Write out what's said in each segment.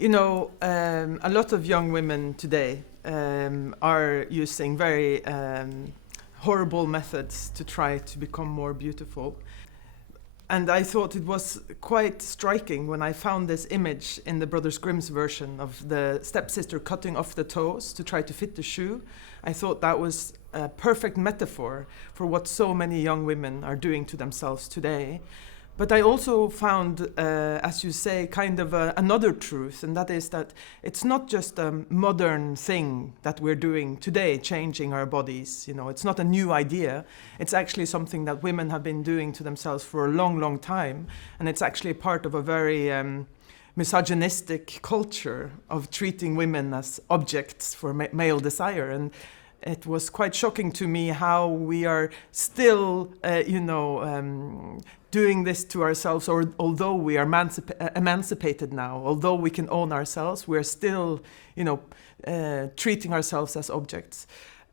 A lot of young women today are using very horrible methods to try to become more beautiful. And I thought it was quite striking when I found this image in the Brothers Grimm's version of the stepsister cutting off the toes to try to fit the shoe. I thought that was a perfect metaphor for what so many young women are doing to themselves today. But I also found, as you say, kind of another truth, and that is that it's not just a modern thing that we're doing today, changing our bodies. It's not a new idea. It's actually something that women have been doing to themselves for a long, long time, and it's actually part of a very misogynistic culture of treating women as objects for male desire. And it was quite shocking to me how we are still, doing this to ourselves, or although we are emancipated now, although we can own ourselves, we're still, treating ourselves as objects.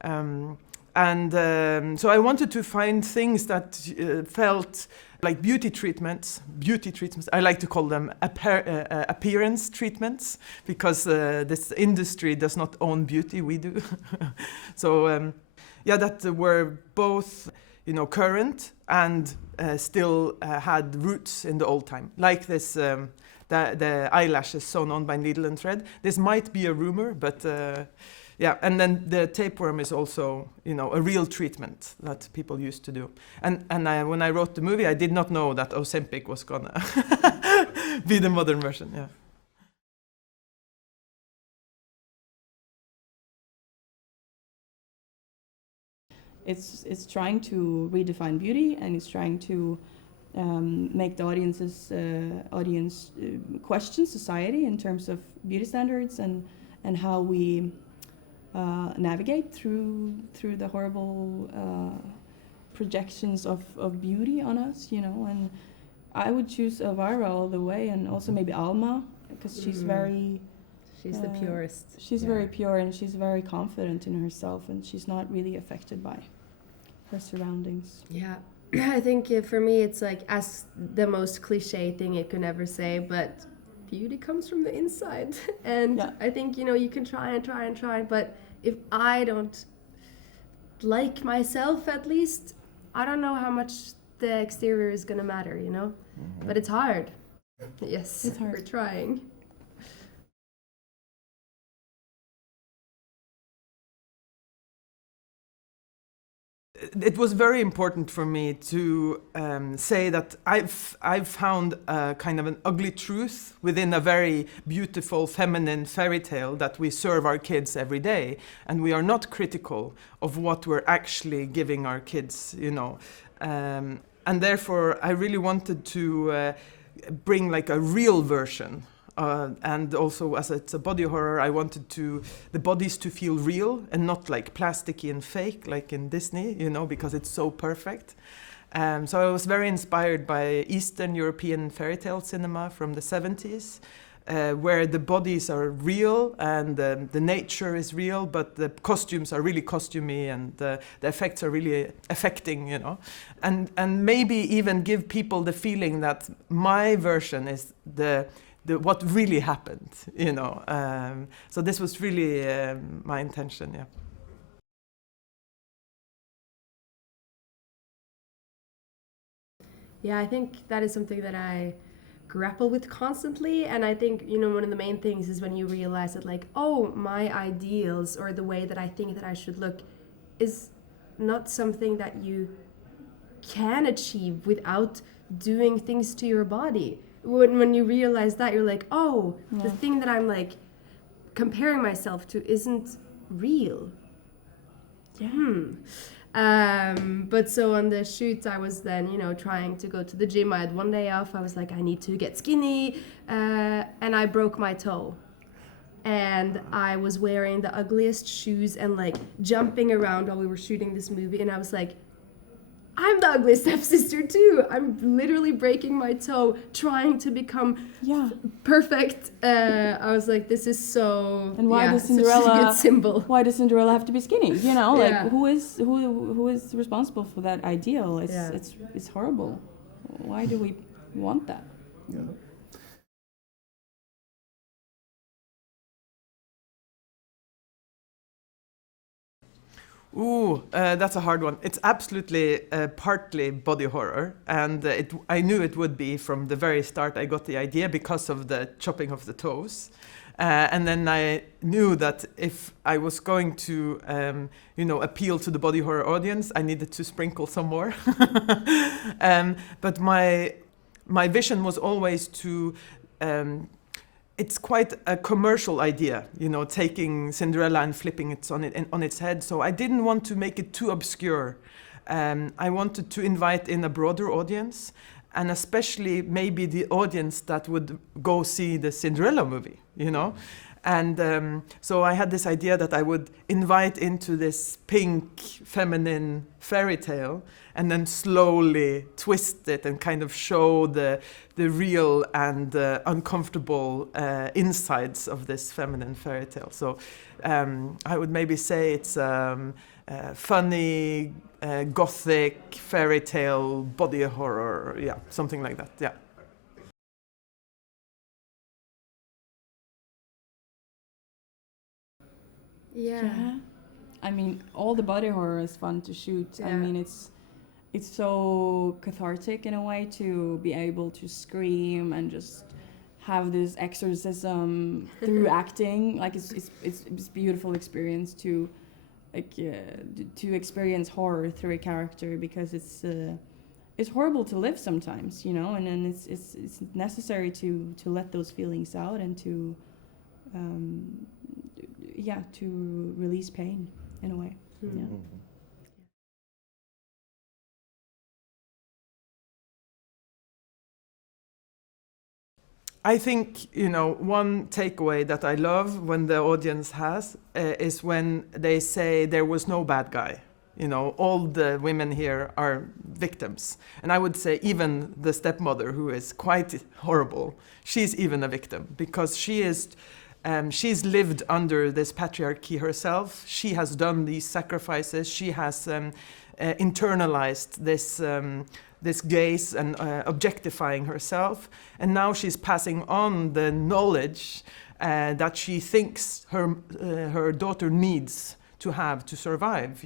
So I wanted to find things that felt like beauty treatments. I like to call them appearance treatments, because this industry does not own beauty, we do. So that were both current and still had roots in the old time, like this the eyelashes sewn on by needle and thread. This might be a rumor, but and then the tapeworm is also a real treatment that people used to do. And when I wrote the movie, I did not know that Ozempic was gonna be the modern version. Yeah. It's trying to redefine beauty, and it's trying to make the audience question society in terms of beauty standards and how we navigate through the horrible projections of beauty on us, And I would choose Elvira all the way, and also maybe Alma, because she's very. She's the purest. She's very pure, and she's very confident in herself, and she's not really affected by her surroundings. Yeah, I think for me it's like as the most cliche thing it could ever say, but beauty comes from the inside. And I think, you can try, but if I don't like myself, at least, I don't know how much the exterior is gonna matter, Mm-hmm. But it's hard. Yes, it's hard. We're trying. It was very important for me to say that I've found a kind of an ugly truth within a very beautiful feminine fairy tale that we serve our kids every day, and we are not critical of what we're actually giving our kids, and therefore I really wanted to bring like a real version. And also, as it's a body horror, I wanted the bodies to feel real and not like plasticky and fake, like in Disney, because it's so perfect. So I was very inspired by Eastern European fairy tale cinema from the 70s, where the bodies are real and the nature is real, but the costumes are really costumey and the effects are really affecting, and maybe even give people the feeling that my version is what really happened, So this was really my intention, yeah. Yeah, I think that is something that I grapple with constantly, and I think, one of the main things is when you realize that, like, oh, my ideals or the way that I think that I should look is not something that you can achieve without doing things to your body. When you realize that, you're like, oh, the thing that I'm like comparing myself to isn't real. But so on the shoot, I was then, trying to go to the gym. I had one day off. I was like, I need to get skinny, and I broke my toe. And I was wearing the ugliest shoes and like jumping around while we were shooting this movie, and I was like, I'm the ugly stepsister too. I'm literally breaking my toe, trying to become perfect. I was like, this is so. And why does Cinderella? Such a good symbol. Why does Cinderella have to be skinny? Like who is responsible for that ideal? It's horrible. Why do we want that? Yeah. Ooh, that's a hard one. It's absolutely partly body horror, and I knew it would be from the very start. I got the idea because of the chopping of the toes, and then I knew that if I was going to, appeal to the body horror audience, I needed to sprinkle some more. But my vision was always to. It's quite a commercial idea, taking Cinderella and flipping it on its head. So I didn't want to make it too obscure. I wanted to invite in a broader audience, and especially maybe the audience that would go see the Cinderella movie, And so I had this idea that I would invite into this pink, feminine fairy tale, and then slowly twist it and kind of show the real and uncomfortable insides of this feminine fairy tale. So I would maybe say it's funny, gothic fairy tale, body horror, yeah, something like that, yeah. Yeah. I mean, all the body horror is fun to shoot. Yeah. I mean, it's so cathartic in a way to be able to scream and just have this exorcism through acting. Like it's beautiful experience to experience horror through a character, because it's horrible to live sometimes, and then it's necessary to let those feelings out and to to release pain in a way. Mm. Yeah. I think, one takeaway that I love when the audience has is when they say there was no bad guy. All the women here are victims. And I would say even the stepmother, who is quite horrible, she's even a victim, because she's lived under this patriarchy herself. She has done these sacrifices. She has internalized this gaze and objectifying herself, and now she's passing on the knowledge that she thinks her daughter needs to have to survive,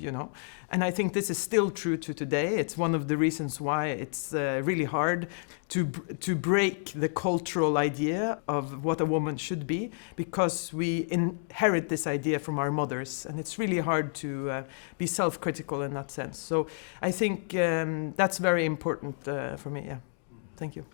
And I think this is still true to today. It's one of the reasons why it's really hard to break the cultural idea of what a woman should be, because we inherit this idea from our mothers, and it's really hard to be self-critical in that sense. So I think that's very important for me, yeah. Thank you.